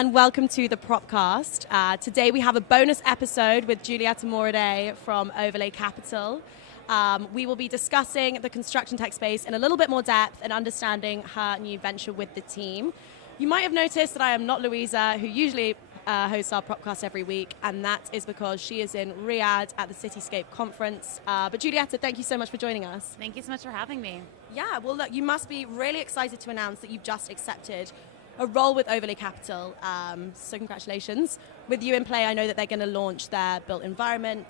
and welcome to the Propcast. Today we have a bonus episode with Julieta Moradei from Overlay Capital. We will be discussing the construction tech space in a little bit more depth and understanding her new venture with the team. You might have noticed that I am not Louisa, who usually hosts our Propcast every week, and that is because she is in Riyadh at the Cityscape conference. But Julieta, thank you so much for joining us. Thank you so much for having me. Yeah, well look, you must be really excited to announce that you've just accepted a role with Overlay Capital, so congratulations. With you in play, I know that they're going to launch their built environment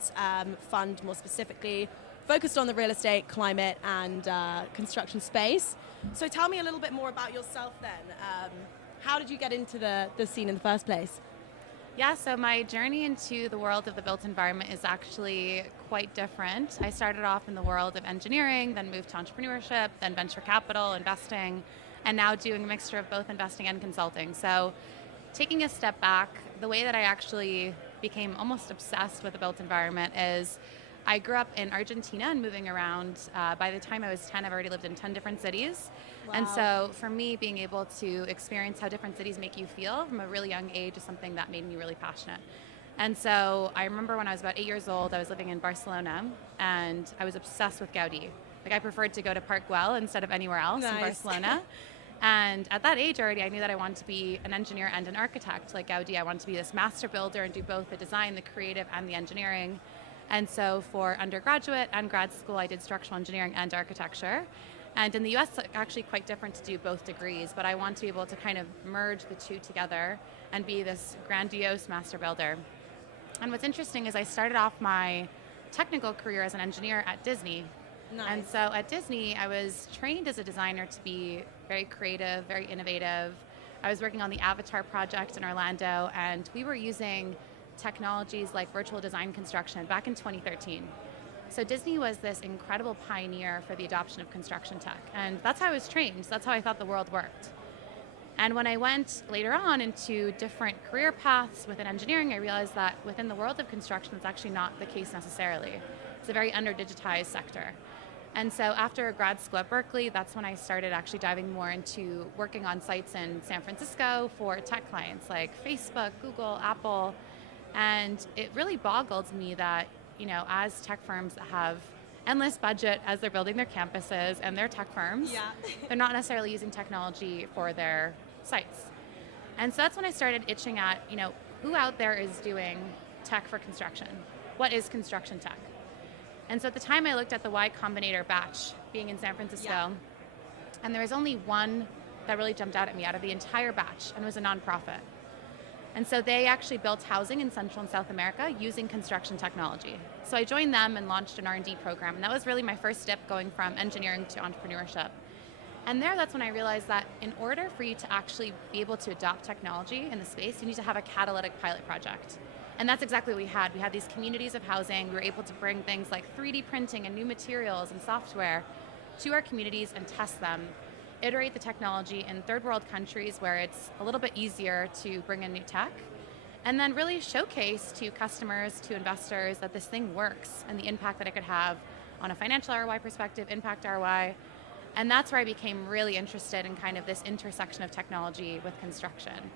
fund, more specifically focused on the real estate, climate and construction space. So tell me a little bit more about yourself then. How did you get into the scene in the first place? Yeah, so my journey into the world of the built environment is actually quite different. I started off in the world of engineering, then moved to entrepreneurship, then venture capital, investing, and now doing a mixture of both investing and consulting. So taking a step back, the way that I actually became almost obsessed with the built environment is I grew up in Argentina and moving around. By the time I was 10, I've already lived in 10 different cities. Wow. And so for me, being able to experience how different cities make you feel from a really young age is something that made me really passionate. And so I remember when I was about 8 years old, I was living in Barcelona and I was obsessed with Gaudi. Like I preferred to go to Park Güell instead of anywhere else in Barcelona. And at that age already, I knew that I wanted to be an engineer and an architect like Gaudi. I wanted to be this master builder and do both the design, the creative, and the engineering. And so for undergraduate and grad school, I did structural engineering and architecture. And in the US, it's actually quite different to do both degrees, but I want to be able to kind of merge the two together and be this grandiose master builder. And what's interesting is I started off my technical career as an engineer at Disney. Nice. And so at Disney, I was trained as a designer to be very creative, very innovative. I was working on the Avatar project in Orlando, and we were using technologies like virtual design construction back in 2013. So Disney was this incredible pioneer for the adoption of construction tech, and that's how I was trained. That's how I thought the world worked. And when I went later on into different career paths within engineering, I realized that within the world of construction, it's actually not the case necessarily. It's a very under-digitized sector. And so after grad school at Berkeley, that's when I started actually diving more into working on sites in San Francisco for tech clients like Facebook, Google, Apple. And it really boggled me that, you know, as tech firms that have endless budget as they're building their campuses and their tech firms, they're not necessarily using technology for their sites. And so that's when I started itching at, you know, who out there is doing tech for construction? What is construction tech? And so at the time I looked at the Y Combinator batch being in San Francisco, and there was only one that really jumped out at me out of the entire batch, and it was a nonprofit. And so they actually built housing in Central and South America using construction technology. So I joined them and launched an R&D program, and that was really my first step going from engineering to entrepreneurship. And that's when I realized that in order for you to actually be able to adopt technology in the space, you need to have a catalytic pilot project. And that's exactly what we had. We had these communities of housing. We were able to bring things like 3D printing and new materials and software to our communities and test them, iterate the technology in third world countries where it's a little bit easier to bring in new tech, and then really showcase to customers, to investors that this thing works and the impact that it could have on a financial ROI perspective, impact ROI. And that's where I became really interested in kind of this intersection of technology with construction.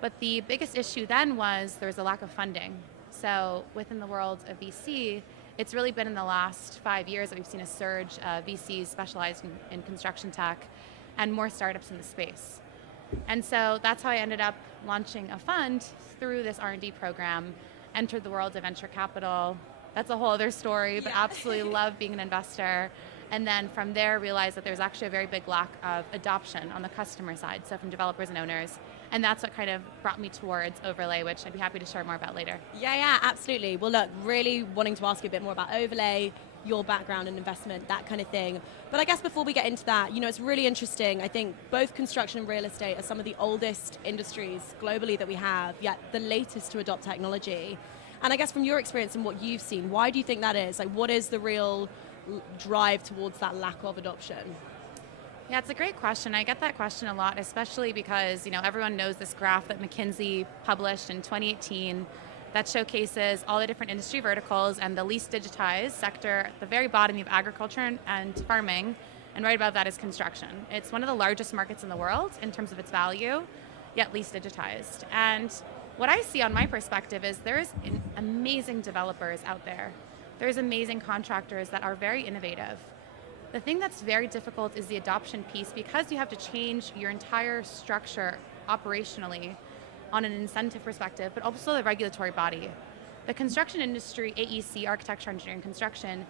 But the biggest issue then was there was a lack of funding. So within the world of VC, it's really been in the last 5 years that we've seen a surge of VCs specialized in construction tech and more startups in the space. And so that's how I ended up launching a fund through this R&D program, entered the world of venture capital. That's a whole other story, but absolutely love being an investor. And then from there realized that there's actually a very big lack of adoption on the customer side, so from developers and owners. And that's what kind of brought me towards Overlay, which I'd be happy to share more about later. Yeah, absolutely. Well, look, really wanting to ask you a bit more about Overlay, your background and investment, that kind of thing. But I guess before we get into that, you know, it's really interesting. I think both construction and real estate are some of the oldest industries globally that we have, yet the latest to adopt technology. And I guess from your experience and what you've seen, why do you think that is? Like, what is the real drive towards that lack of adoption? Yeah, it's a great question. I get that question a lot, especially because, you know, everyone knows this graph that McKinsey published in 2018 that showcases all the different industry verticals, and the least digitized sector at the very bottom of agriculture and farming, and right above that is construction. It's one of the largest markets in the world in terms of its value, yet least digitized. And what I see on my perspective is there's amazing developers out there. There's amazing contractors that are very innovative. The thing that's very difficult is the adoption piece, because you have to change your entire structure operationally on an incentive perspective, but also the regulatory body. The construction industry, AEC, architecture, engineering, construction,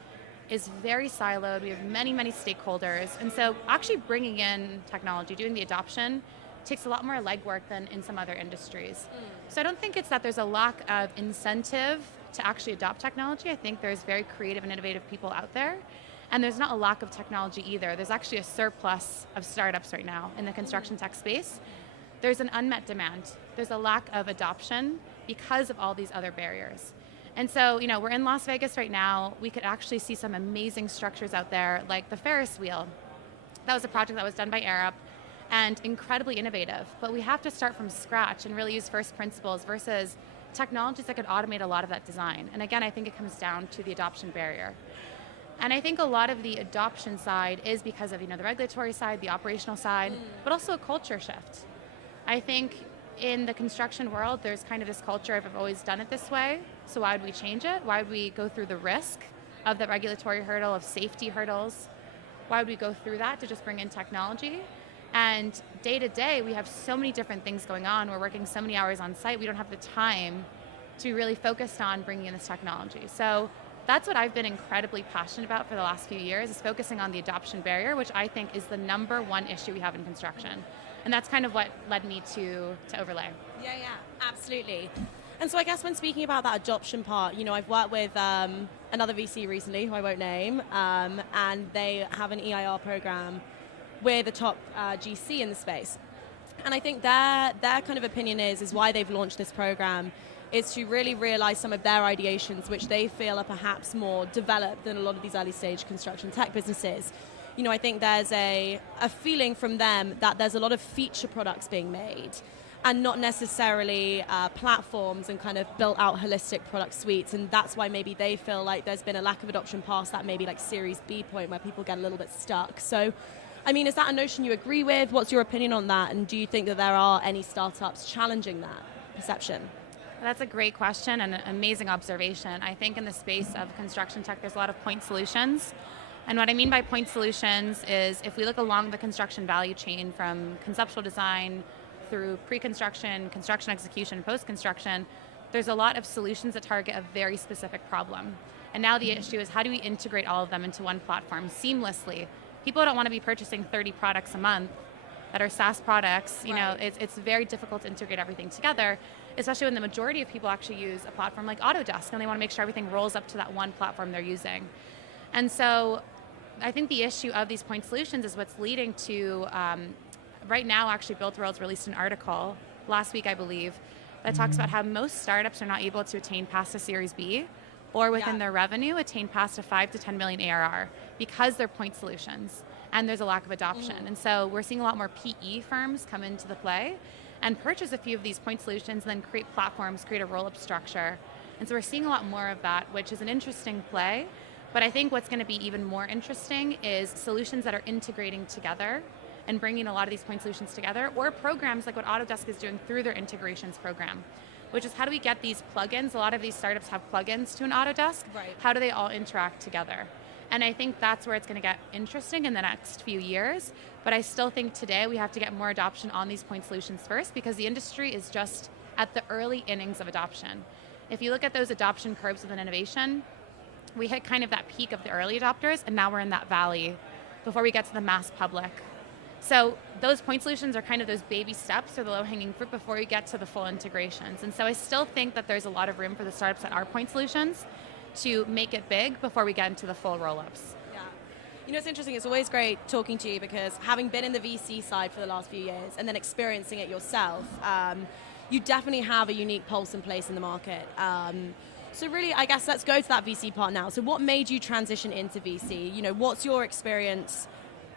is very siloed. We have many, many stakeholders. And so actually bringing in technology, doing the adoption, takes a lot more legwork than in some other industries. So I don't think it's that there's a lack of incentive to actually adopt technology. I think there's very creative and innovative people out there. And there's not a lack of technology either. There's actually a surplus of startups right now in the construction tech space. There's an unmet demand. There's a lack of adoption because of all these other barriers. And so, we're in Las Vegas right now. We could actually see some amazing structures out there, like the Ferris wheel. That was a project that was done by Arup and incredibly innovative. But we have to start from scratch and really use first principles versus technologies that could automate a lot of that design. And again, I think it comes down to the adoption barrier. And I think a lot of the adoption side is because of the regulatory side, the operational side, but also a culture shift. I think in the construction world, there's kind of this culture of I've always done it this way, so why would we change it? Why would we go through the risk of the regulatory hurdle, of safety hurdles? Why would we go through that to just bring in technology? And day to day, we have so many different things going on. We're working so many hours on site, we don't have the time to be really focused on bringing in this technology. So that's what I've been incredibly passionate about for the last few years, is focusing on the adoption barrier, which I think is the number one issue we have in construction. And that's kind of what led me to Overlay. Yeah, absolutely. And so I guess when speaking about that adoption part, I've worked with another VC recently, who I won't name, and they have an EIR program with a top GC in the space. And I think their kind of opinion is why they've launched this program is to really realize some of their ideations, which they feel are perhaps more developed than a lot of these early stage construction tech businesses. I think there's a feeling from them that there's a lot of feature products being made and not necessarily platforms and kind of built out holistic product suites. And that's why maybe they feel like there's been a lack of adoption past that maybe like Series B point where people get a little bit stuck. So, is that a notion you agree with? What's your opinion on that? And do you think that there are any startups challenging that perception? That's a great question and an amazing observation. I think in the space of construction tech, there's a lot of point solutions. And what I mean by point solutions is if we look along the construction value chain from conceptual design through pre-construction, construction execution, post-construction, there's a lot of solutions that target a very specific problem. And now the issue is how do we integrate all of them into one platform seamlessly? People don't want to be purchasing 30 products a month that are SaaS products. It's very difficult to integrate everything together, especially when the majority of people actually use a platform like Autodesk and they want to make sure everything rolls up to that one platform they're using. And so I think the issue of these point solutions is what's leading to, right now actually Built World's released an article last week, I believe, that talks about how most startups are not able to attain past a Series B or within their revenue attain past a 5 to 10 million ARR because they're point solutions and there's a lack of adoption. And so we're seeing a lot more PE firms come into the play and purchase a few of these point solutions and then create platforms, create a roll-up structure. And so we're seeing a lot more of that, which is an interesting play. But I think what's going to be even more interesting is solutions that are integrating together and bringing a lot of these point solutions together, or programs like what Autodesk is doing through their integrations program, which is how do we get these plugins? A lot of these startups have plugins to an Autodesk. Right. How do they all interact together? And I think that's where it's going to get interesting in the next few years. But I still think today we have to get more adoption on these point solutions first, because the industry is just at the early innings of adoption. If you look at those adoption curves within innovation, we hit kind of that peak of the early adopters, and now we're in that valley before we get to the mass public. So those point solutions are kind of those baby steps or the low-hanging fruit before you get to the full integrations. And so I still think that there's a lot of room for the startups that are point solutions to make it big before we get into the full roll-ups. Yeah. It's interesting. It's always great talking to you because having been in the VC side for the last few years and then experiencing it yourself, you definitely have a unique pulse and place in the market. So really, I guess let's go to that VC part now. So what made you transition into VC? What's your experience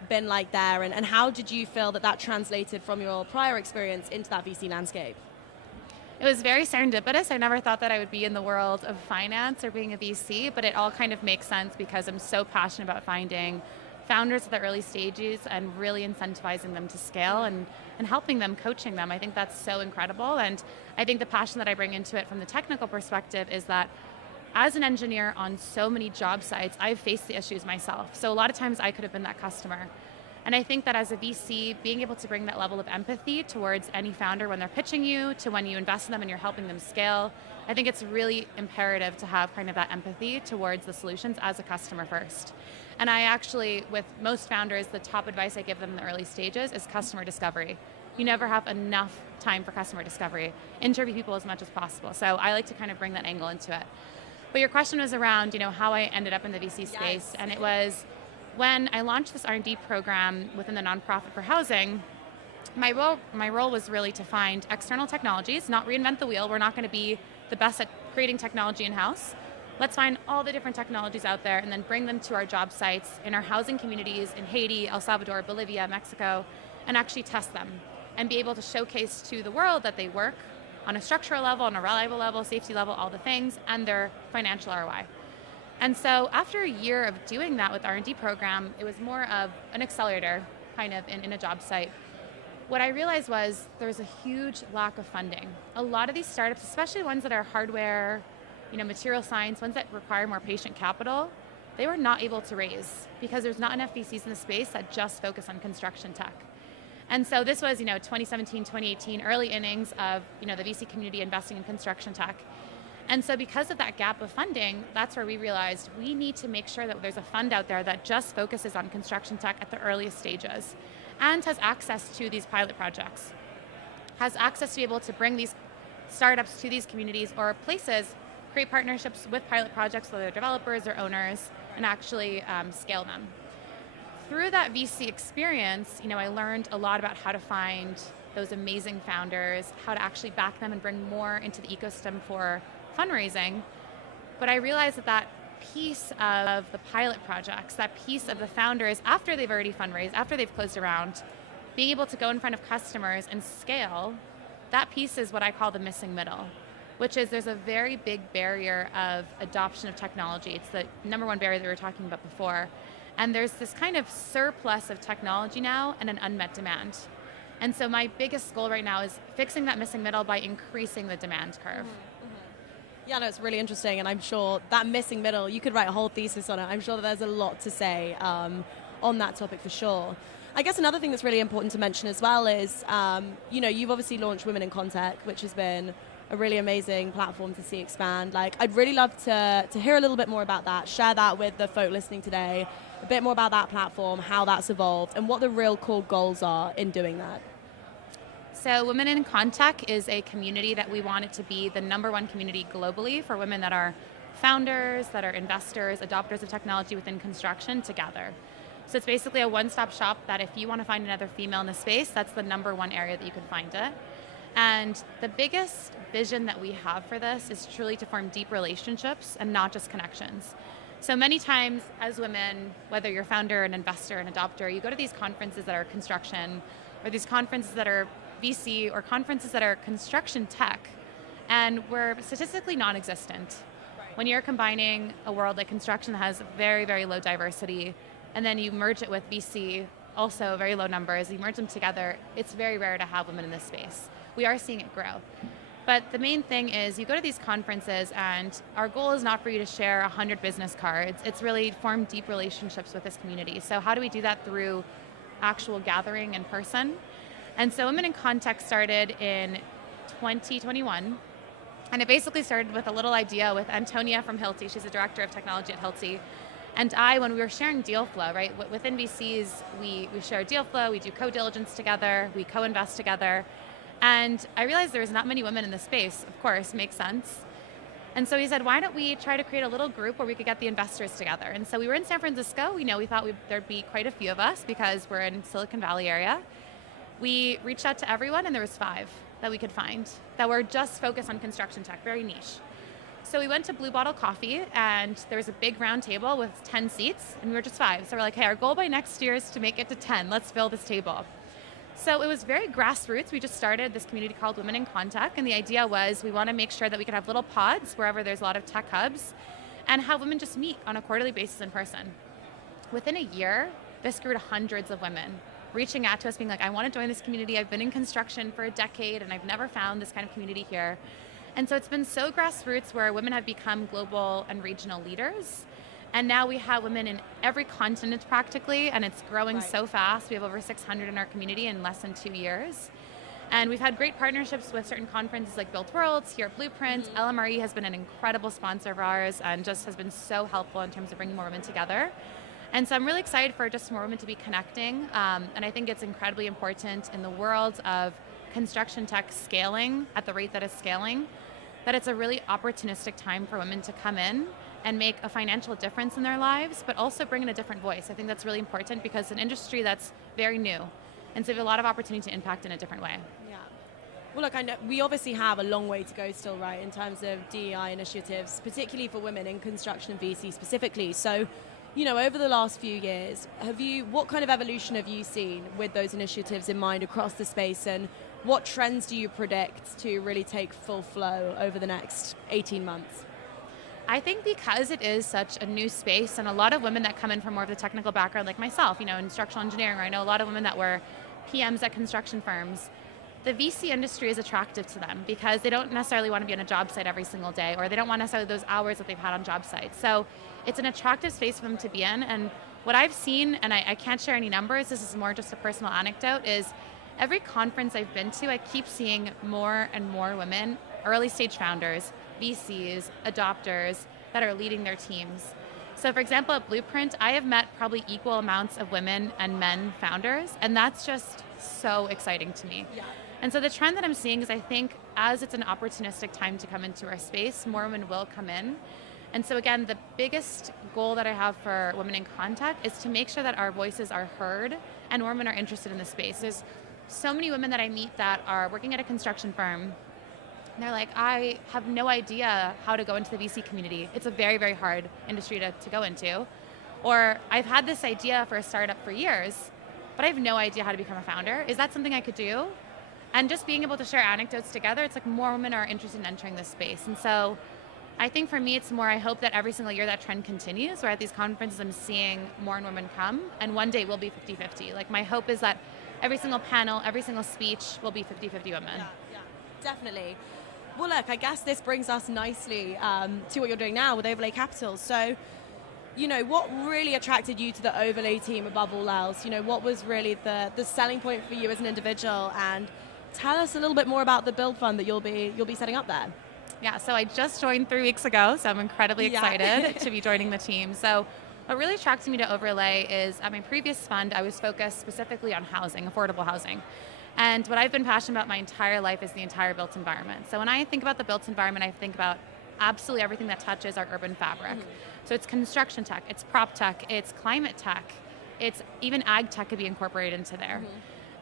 been like there, and how did you feel that translated from your prior experience into that VC landscape? It was very serendipitous. I never thought that I would be in the world of finance or being a VC, but it all kind of makes sense because I'm so passionate about finding founders at the early stages and really incentivizing them to scale and helping them, coaching them. I think that's so incredible. And I think the passion that I bring into it from the technical perspective is that as an engineer on so many job sites, I've faced the issues myself. So a lot of times I could have been that customer. And I think that as a VC, being able to bring that level of empathy towards any founder when they're pitching you, to when you invest in them and you're helping them scale, I think it's really imperative to have kind of that empathy towards the solutions as a customer first. And I actually, with most founders, the top advice I give them in the early stages is customer discovery. You never have enough time for customer discovery. Interview people as much as possible. So I like to kind of bring that angle into it. But your question was around, how I ended up in the VC space. Yes. And it was when I launched this R&D program within the nonprofit for housing. My role was really to find external technologies, not reinvent the wheel. We're not going to be the best at creating technology in-house. Let's find all the different technologies out there and then bring them to our job sites in our housing communities in Haiti, El Salvador, Bolivia, Mexico, and actually test them and be able to showcase to the world that they work on a structural level, on a reliable level, safety level, all the things, and their financial ROI. And so after a year of doing that with the R&D program, it was more of an accelerator kind of in a job site. What I realized was there was a huge lack of funding. A lot of these startups, especially ones that are hardware, material science, ones that require more patient capital, they were not able to raise because there's not enough VCs in the space that just focus on construction tech. And so this was, 2017, 2018, early innings of, the VC community investing in construction tech. And so because of that gap of funding, that's where we realized we need to make sure that there's a fund out there that just focuses on construction tech at the earliest stages and has access to these pilot projects, has access to be able to bring these startups to these communities or places, create partnerships with pilot projects, whether they're developers or owners, and actually scale them. Through that VC experience, I learned a lot about how to find those amazing founders, how to actually back them and bring more into the ecosystem for fundraising. But I realized that piece of the pilot projects, that piece of the founders after they've already fundraised, after they've closed a round, being able to go in front of customers and scale, that piece is what I call the missing middle, which is there's a very big barrier of adoption of technology. It's the number one barrier that we were talking about before. And there's this kind of surplus of technology now and an unmet demand. And so my biggest goal right now is fixing that missing middle by increasing the demand curve. Yeah, no, it's really interesting, and I'm sure that missing middle, you could write a whole thesis on it. I'm sure that there's a lot to say on that topic for sure. I guess another thing that's really important to mention as well is, you've obviously launched Women in Contact, which has been a really amazing platform to see expand. I'd really love to hear a little bit more about that, share that with the folk listening today, a bit more about that platform, how that's evolved, and what the real core goals are in doing that. So Women in Contact is a community that we want it to be the number one community globally for women that are founders, that are investors, adopters of technology within construction together. So it's basically a one-stop shop that if you want to find another female in the space, that's the number one area that you can find it. And the biggest vision that we have for this is truly to form deep relationships and not just connections. So many times as women, whether you're a founder, an investor, an adopter, you go to these conferences that are construction or these conferences that are VC or conferences that are construction tech, and we're statistically non-existent. Right. When you're combining a world like construction that has very, very low diversity, and then you merge it with VC, also very low numbers, you merge them together, it's very rare to have women in this space. We are seeing it grow. But the main thing is you go to these conferences and our goal is not for you to share 100 business cards, it's really form deep relationships with this community. So how do we do that? Through actual gathering in person. And so Women in Contact started in 2021. And it basically started with a little idea with Antonia from Hilti. She's the director of technology at Hilti. And when we were sharing deal flow, right? Within VCs, we share deal flow, we do co-diligence together, we co-invest together. And I realized there was not many women in the space, of course, makes sense. And so he said, why don't we try to create a little group where we could get the investors together? And so we were in San Francisco. We thought there'd be quite a few of us because we're in Silicon Valley area. We reached out to everyone, and there was 5 that we could find that were just focused on construction tech, very niche. So we went to Blue Bottle Coffee, and there was a big round table with 10 seats, and we were just 5. So we're like, hey, our goal by next year is to make it to 10. Let's fill this table. So it was very grassroots. We just started this community called Women in Contact, and the idea was we want to make sure that we could have little pods wherever there's a lot of tech hubs and have women just meet on a quarterly basis in person. Within a year, this grew to hundreds of women reaching out to us being like, I want to join this community. I've been in construction for a decade and I've never found this kind of community here. And so it's been so grassroots where women have become global and regional leaders. And now we have women in every continent practically, and it's growing so fast. We have over 600 in our community in less than 2 years. And we've had great partnerships with certain conferences like Built Worlds, here at Blueprint. LMRE has been an incredible sponsor of ours and just has been so helpful in terms of bringing more women together. And so I'm really excited for just more women to be connecting. And I think it's incredibly important in the world of construction tech scaling at the rate that it's scaling, that it's a really opportunistic time for women to come in and make a financial difference in their lives, but also bring in a different voice. I think that's really important because it's an industry that's very new. And so we have a lot of opportunity to impact in a different way. Yeah. Well, look, I know we obviously have a long way to go still, right, in terms of DEI initiatives, particularly for women in construction and VC specifically. So, over the last few years, what kind of evolution have you seen with those initiatives in mind across the space, and what trends do you predict to really take full flow over the next 18 months? I think because it is such a new space and a lot of women that come in from more of the technical background like myself, in structural engineering, where I know a lot of women that were PMs at construction firms, the VC industry is attractive to them because they don't necessarily want to be on a job site every single day, or they don't want necessarily those hours that they've had on job sites. So it's an attractive space for them to be in. And what I've seen, and I can't share any numbers, this is more just a personal anecdote, is every conference I've been to, I keep seeing more and more women, early stage founders, VCs, adopters that are leading their teams. So for example, at Blueprint, I have met probably equal amounts of women and men founders, and that's just so exciting to me. Yeah. And so the trend that I'm seeing is I think as it's an opportunistic time to come into our space, more women will come in. And so again, the biggest goal that I have for women in contact is to make sure that our voices are heard and more women are interested in the space. There's so many women that I meet that are working at a construction firm. And they're like, I have no idea how to go into the VC community. It's a very, very hard industry to go into. Or I've had this idea for a startup for years, but I have no idea how to become a founder. Is that something I could do? And just being able to share anecdotes together, it's like more women are interested in entering this space. And so I think for me, it's more, I hope that every single year that trend continues, where at these conferences I'm seeing more and women come, and one day we'll be 50-50. Like my hope is that every single panel, every single speech will be 50-50 women. Yeah, definitely. Well, look, I guess this brings us nicely to what you're doing now with Overlay Capital. So, what really attracted you to the Overlay team above all else? What was really the selling point for you as an individual? And tell us a little bit more about the build fund that you'll be setting up there. Yeah, so I just joined 3 weeks ago, so I'm incredibly excited to be joining the team. So what really attracted me to Overlay is at my previous fund, I was focused specifically on housing, affordable housing. And what I've been passionate about my entire life is the entire built environment. So when I think about the built environment, I think about absolutely everything that touches our urban fabric. So it's construction tech, it's prop tech, it's climate tech, it's even ag tech could be incorporated into there.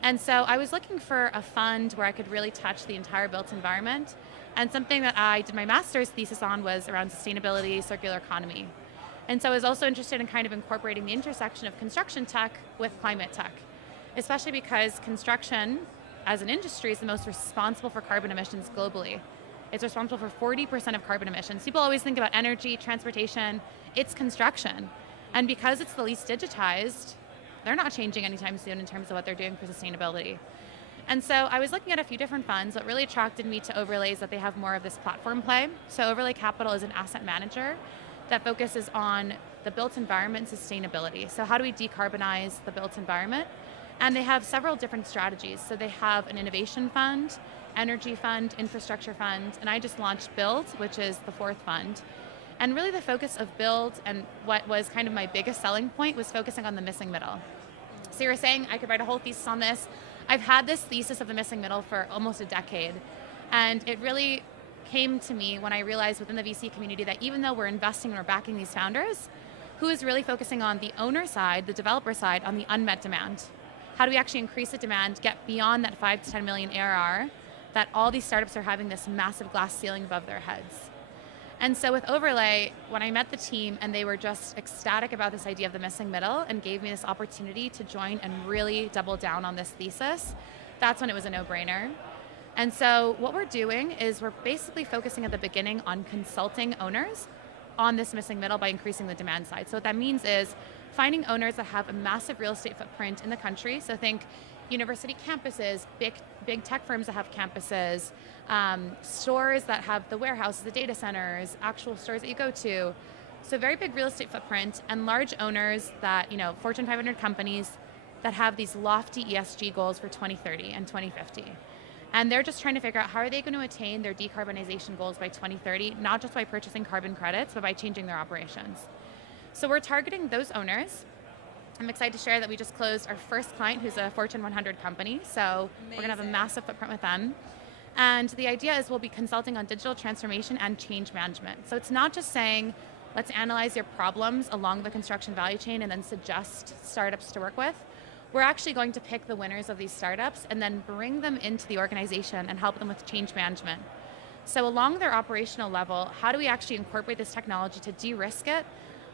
And so I was looking for a fund where I could really touch the entire built environment. And something that I did my master's thesis on was around sustainability, circular economy. And so I was also interested in kind of incorporating the intersection of construction tech with climate tech, especially because construction as an industry is the most responsible for carbon emissions globally. It's responsible for 40% of carbon emissions. People always think about energy, transportation, it's construction. And because it's the least digitized, they're not changing anytime soon in terms of what they're doing for sustainability. And so I was looking at a few different funds. What really attracted me to Overlay is that they have more of this platform play. So Overlay Capital is an asset manager that focuses on the built environment sustainability. So how do we decarbonize the built environment? And they have several different strategies. So they have an innovation fund, energy fund, infrastructure fund, and I just launched Build, which is the 4th fund. And really the focus of Build, and what was kind of my biggest selling point, was focusing on the missing middle. So you were saying I could write a whole thesis on this. I've had this thesis of the missing middle for almost a decade. And it really came to me when I realized within the VC community that even though we're investing and we're backing these founders, who is really focusing on the owner side, the developer side, on the unmet demand? How do we actually increase the demand, get beyond that 5 to 10 million ARR, that all these startups are having this massive glass ceiling above their heads? And so with Overlay, when I met the team and they were just ecstatic about this idea of the missing middle and gave me this opportunity to join and really double down on this thesis, that's when it was a no-brainer. And so what we're doing is we're basically focusing at the beginning on consulting owners on this missing middle by increasing the demand side. So what that means is finding owners that have a massive real estate footprint in the country. So think university campuses, big tech firms that have campuses, stores that have the warehouses, the data centers, actual stores that you go to. So very big real estate footprint, and large owners that, Fortune 500 companies that have these lofty ESG goals for 2030 and 2050. And they're just trying to figure out how are they going to attain their decarbonization goals by 2030, not just by purchasing carbon credits, but by changing their operations. So we're targeting those owners. I'm excited to share that we just closed our first client who's a Fortune 100 company. So We're going to have a massive footprint with them. And the idea is we'll be consulting on digital transformation and change management. So it's not just saying, let's analyze your problems along the construction value chain and then suggest startups to work with. We're actually going to pick the winners of these startups and then bring them into the organization and help them with change management. So along their operational level, how do we actually incorporate this technology to de-risk it,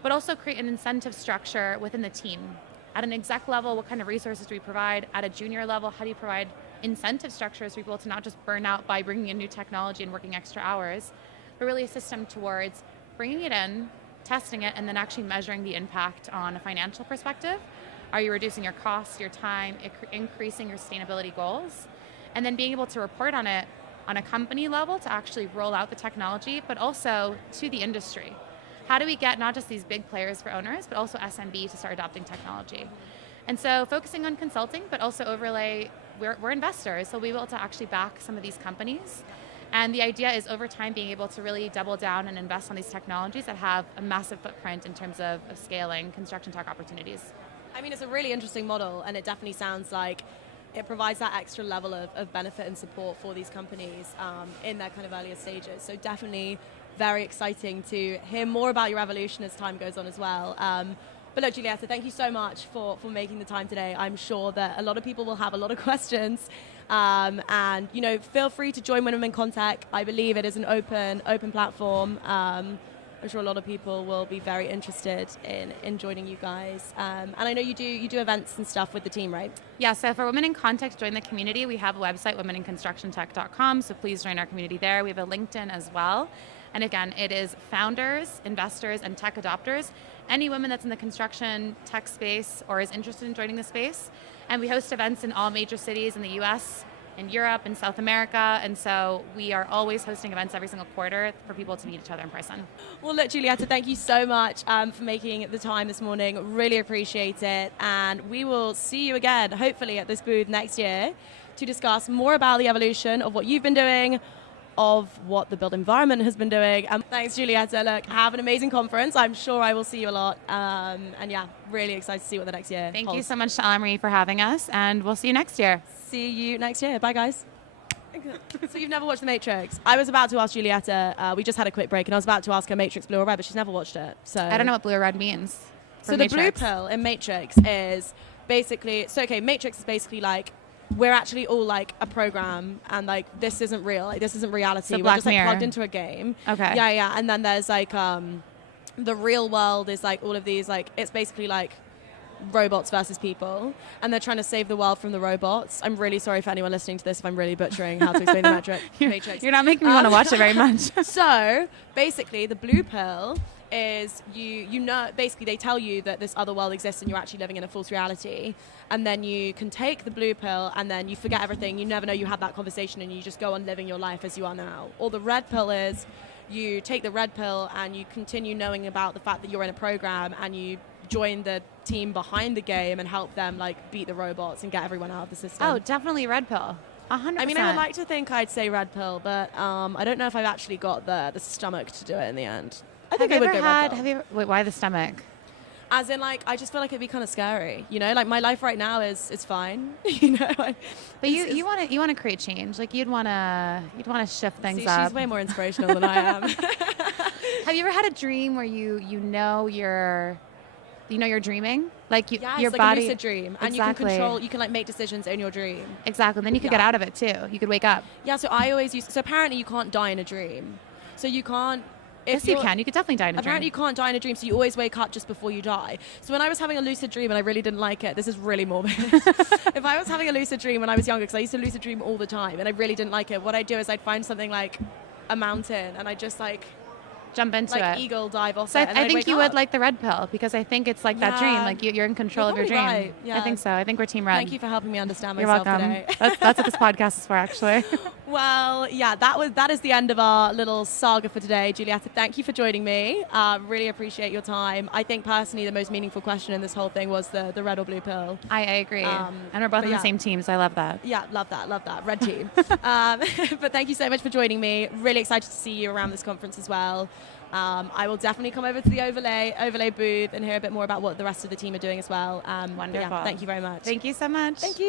but also create an incentive structure within the team? At an exec level, what kind of resources do we provide? At a junior level, how do you provide incentive structures for people to not just burn out by bringing in new technology and working extra hours, but really a system towards bringing it in, testing it, and then actually measuring the impact on a financial perspective. Are you reducing your costs, your time, increasing your sustainability goals? And then being able to report on it on a company level to actually roll out the technology, but also to the industry. How do we get not just these big players for owners, but also SMB to start adopting technology? And so focusing on consulting, but also overlay, we're investors, so we'll be able to actually back some of these companies. And the idea is over time being able to really double down and invest on these technologies that have a massive footprint in terms of scaling construction tech opportunities. I mean, it's a really interesting model, and it definitely sounds like it provides that extra level of benefit and support for these companies in their kind of earlier stages. So definitely very exciting to hear more about your evolution as time goes on as well. But look, Julieta, thank you so much for making the time today. I'm sure that a lot of people will have a lot of questions. And, feel free to join Women in Contact. I believe it is an open platform. I'm sure a lot of people will be very interested in joining you guys. And I know you do events and stuff with the team, right? Yeah, so for Women in Contact, join the community. We have a website, womeninconstructiontech.com, so please join our community there. We have a LinkedIn as well. And again, it is founders, investors, and tech adopters. Any woman that's in the construction tech space or is interested in joining the space. And we host events in all major cities in the US, in Europe, in South America, and so we are always hosting events every single quarter for people to meet each other in person. Well, look, Julieta, thank you so much for making the time this morning. Really appreciate it, and we will see you again, hopefully at this booth next year, to discuss more about the evolution of what you've been doing, of what the built environment has been doing. Thanks, Julieta. Look, have an amazing conference. I'm sure I will see you a lot, and yeah, really excited to see what the next year Thank holds. you so much to Anne-Marie for having us, and we'll see you next year. See you next year. Bye, guys. So you've never watched The Matrix? I was about to ask Julieta, we just had a quick break, and I was about to ask her Matrix Blue or Red, but she's never watched it. So I don't know what blue or red means. So the blue pill in Matrix is basically, Matrix is basically like, we're actually all like a program, and like this isn't real, like this isn't reality. So we're just like Mirror. plugged into a game. Okay. Yeah. And then there's like the real world is like all of these, like it's basically like robots versus people, and they're trying to save the world from the robots. I'm really sorry for anyone listening to this if I'm really butchering how to explain the Matrix. You're not making me want to watch it very much. So basically the blue pill is basically they tell you that this other world exists and you're actually living in a false reality, and then you can take the blue pill and then you forget everything, you never know you had that conversation, and you just go on living your life as you are now. Or the red pill is you take the red pill and you continue knowing about the fact that you're in a program, and you join the team behind the game and help them like beat the robots and get everyone out of the system. Oh, definitely red pill. 100%. I mean, I would like to think I'd say red pill, but I don't know if I've actually got the stomach to do it in the end. I think I would go red pill. Wait, why the stomach? As in, like, I just feel like it'd be kind of scary, like my life right now is fine, But you want to create change, like you'd want to shift things up. She's way more inspirational than I am. Have you ever had a dream where you know you're dreaming, like your like body, a lucid dream, and exactly. you can like make decisions in your dream. Exactly. Then you could get out of it too. You could wake up. Yeah. So I always so apparently you can't die in a dream. So you can't. Yes, you can. You could definitely die in a dream. Apparently you can't die in a dream, so you always wake up just before you die. So when I was having a lucid dream and I really didn't like it, this is really morbid. If I was having a lucid dream when I was younger, because I used to lucid dream all the time, and I really didn't like it, what I'd do is I'd find something like a mountain, and I'd just like jump into like it. eagle dive off So it. And I I'd think wake you up. would like the red pill because I think it's like that dream. Yeah. Like you're in control You're of your dream. probably right. Yeah. I think so. I think we're team red. Thank you for helping me understand You're myself welcome. today. That's what this podcast is for, actually. Well, yeah, that is the end of our little saga for today. Julieta, thank you for joining me. Really appreciate your time. I think personally the most meaningful question in this whole thing was the red or blue pill. I agree. And we're both on the same team, so I love that. Yeah, love that. Red team. But thank you so much for joining me. Really excited to see you around this conference as well. I will definitely come over to the overlay booth and hear a bit more about what the rest of the team are doing as well. Wonderful. Yeah, thank you very much. Thank you so much. Thank you.